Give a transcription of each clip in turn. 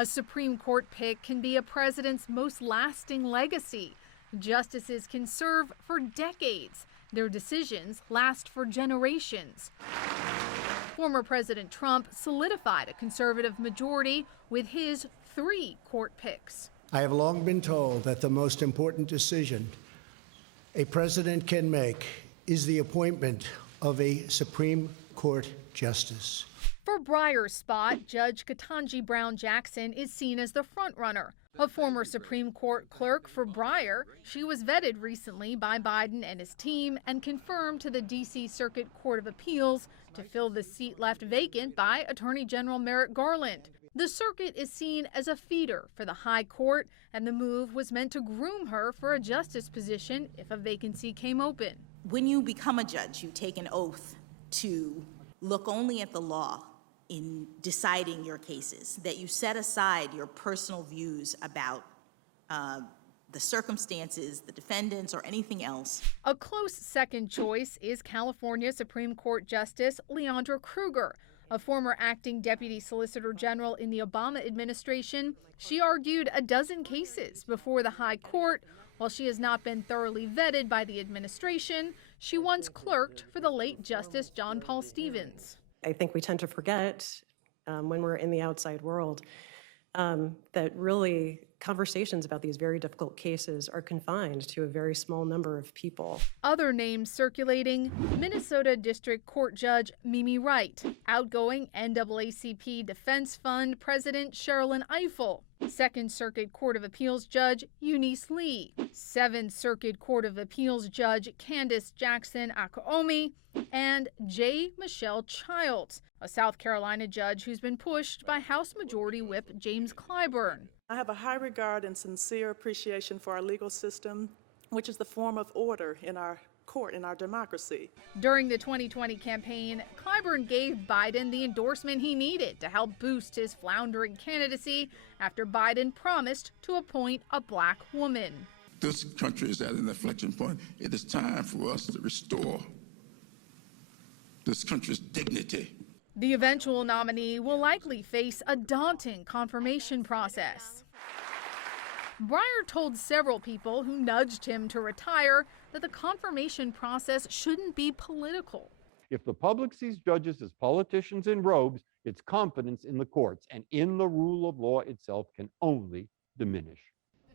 A Supreme Court pick can be a president's most lasting legacy. Justices can serve for decades. Their decisions last for generations. Former President Trump solidified a conservative majority with his 3 court picks. I have long been told that the most important decision a president can make is the appointment of a Supreme Court justice. For Breyer's spot, Judge Ketanji Brown Jackson is seen as the frontrunner. A former Supreme Court clerk for Breyer, she was vetted recently by Biden and his team and confirmed to the D.C. Circuit Court of Appeals to fill the seat left vacant by Attorney General Merrick Garland. The circuit is seen as a feeder for the high court, and the move was meant to groom her for a justice position if a vacancy came open. When you become a judge, you take an oath to look only at the law in deciding your cases, that you set aside your personal views about the circumstances, the defendants, or anything else. A close second choice is California Supreme Court Justice Leandra Kruger, a former acting deputy solicitor general in the Obama administration. She argued a dozen cases before the high court. While she has not been thoroughly vetted by the administration, she once clerked for the late Justice John Paul Stevens. I think we tend to forget when we're in the outside world that really conversations about these very difficult cases are confined to a very small number of people. Other names circulating: Minnesota District Court Judge Mimi Wright, outgoing NAACP Defense Fund President Sherilyn Ifill, Second Circuit Court of Appeals Judge Eunice Lee, Seventh Circuit Court of Appeals Judge Candace Jackson Akaomi, and J. Michelle Childs, a South Carolina judge who's been pushed by House Majority Whip James Clyburn. I have a high regard and sincere appreciation for our legal system, which is the form of order in our court, in our democracy. During the 2020 campaign, Clyburn gave Biden the endorsement he needed to help boost his floundering candidacy after Biden promised to appoint a black woman. This country is at an inflection point. It is time for us to restore this country's dignity. The eventual nominee will likely face a daunting confirmation process. Breyer told several people who nudged him to retire that the confirmation process shouldn't be political. If the public sees judges as politicians in robes, its confidence in the courts and in the rule of law itself can only diminish.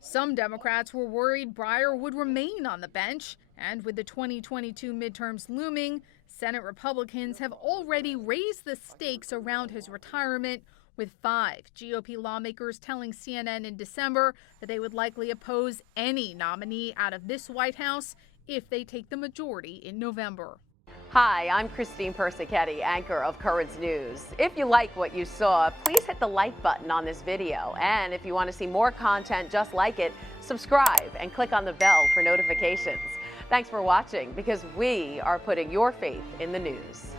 Some Democrats were worried Breyer would remain on the bench, and with the 2022 midterms looming, Senate Republicans have already raised the stakes around his retirement, with 5 GOP lawmakers telling CNN in December that they would likely oppose any nominee out of this White House if they take the majority in November. Hi, I'm Christine Persichetti, anchor of Currents News. If you like what you saw, please hit the like button on this video. And if you want to see more content just like it, subscribe and click on the bell for notifications. Thanks for watching, because we are putting your faith in the news.